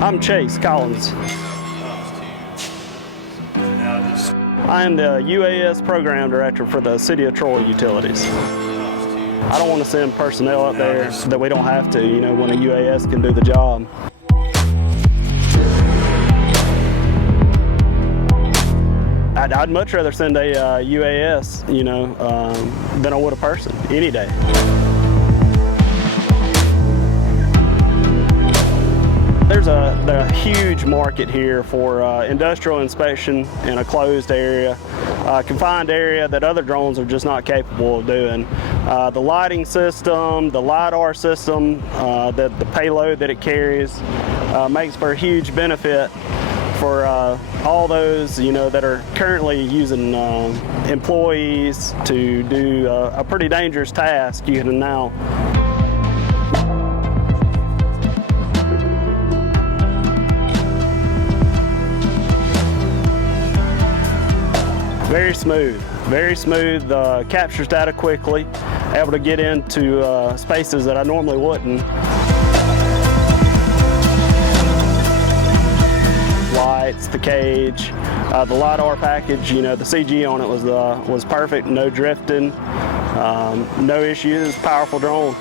I'm Chase Collins. I am the UAS Program Director for the City of Troy Utilities. I don't want to send personnel up there that we don't have to, you know, when a UAS can do the job. I'd much rather send a UAS, you know, than I would a person, any day. There's a huge market here for industrial inspection in a closed area, confined area that other drones are just not capable of doing. The lighting system, the LiDAR system, the payload that it carries makes for a huge benefit for all those, you know, that are currently using employees to do a pretty dangerous task. You can now very smooth, captures data quickly, able to get into spaces that I normally wouldn't. Lights, the cage, the LiDAR package, you know, the CG on it was perfect, no drifting, no issues, powerful drone.